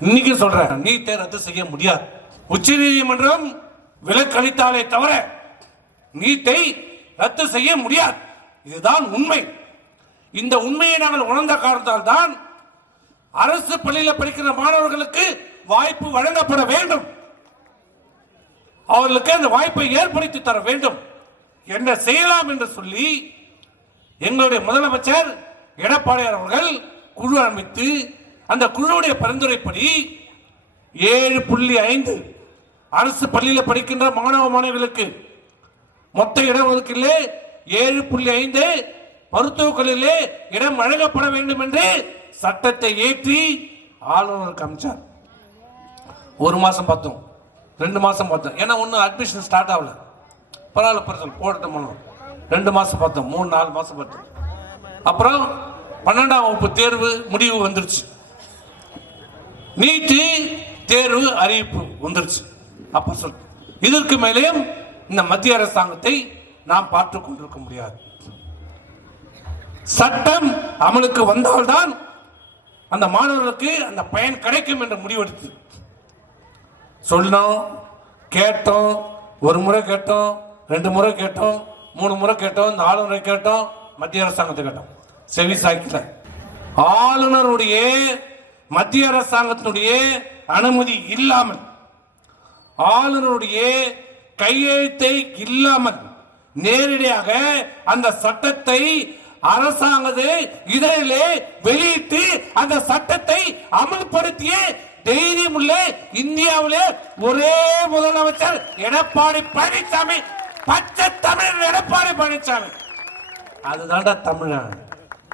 இன்னைக்கு சொல்றேன், நீட்டை ரத்து செய்ய முடியாது. உச்ச நீதிமன்றம் விலக்களித்தாலே தவிர நீட்டை ரத்து செய்ய முடியாது. இதுதான் உண்மை. இந்த உண்மையை நாங்கள் உணர்ந்த காரணத்தால் தான் அரசு பள்ளியில் படிக்கிற மாணவர்களுக்கு வாய்ப்பு வழங்கப்பட வேண்டும். அவர்களுக்கு அந்த வாய்ப்பை ஏற்படுத்தி தர வேண்டும். என்ன செய்யலாம் என்று சொல்லி எங்களுடைய முதலமைச்சர் எடப்பாடியார் அவர்கள் குழு அமைத்து அந்த குழுவுடைய பரிந்துரைப்படி 7.5 அரசு பள்ளியில் படிக்கின்ற மாணவ மாணவிகளுக்கு மொத்த இடம் ஒதுக்கீடு 7.5 மருத்துவக் கல்லூரியிலே இடம் வழங்கப்பட வேண்டும் என்று சட்டத்தை ஏற்றி ஆளுநருக்கு அமைச்சார். 1 மாசம் பார்த்தோம், 2 மாசம் பார்த்தோம். ஏன்னா ஒன்னும் அட்மிஷன் ஸ்டார்ட் ஆகல. பரவாயில்ல பரவாயில்ல போடட்டும். 2 மாசம் பார்த்தோம், 3-4 மாசம் பார்த்தோம். அப்புறம் 12ஆம் வகுப்பு தேர்வு முடிவு வந்துருச்சு, நீட்டு தேர்வு அறிவிப்பு வந்துருச்சு. அப்ப சொல், இதற்கு மேலேயும் இந்த மத்திய அரசாங்கத்தை நாம் பார்த்துக் கொண்டிருக்க முடியாது. சட்டம் அமலுக்கு வந்தால்தான் அந்த மாணவர்களுக்கு அந்த பயன் கிடைக்கும் என்று முடிவெடுத்து சொன்னோம், கேட்டோம். 1 முறை கேட்டோம், 2 முறை கேட்டோம், 3 முறை கேட்டோம், 4 முறை கேட்டோம், மத்திய அரசாங்கத்தை கேட்டோம். செவி சாய்க்கல. ஆளுநருடைய மத்திய அரசாங்கத்தினுடைய அனுமதி இல்லாமல், ஆளுநருடைய கையெழுத்தை இல்லாமல் நேரடியாக அந்த சட்டத்தை அரசாங்கத்தை இதழிலே வெளியிட்டு அந்த சட்டத்தை அமல்படுத்திய தைரியம் உள்ள இந்தியாவிலே ஒரே முதலமைச்சர் எடப்பாடி பழனிசாமி. பச்சை தமிழர் எடப்பாடி பழனிசாமி. அதுதான்டா தமிழன்.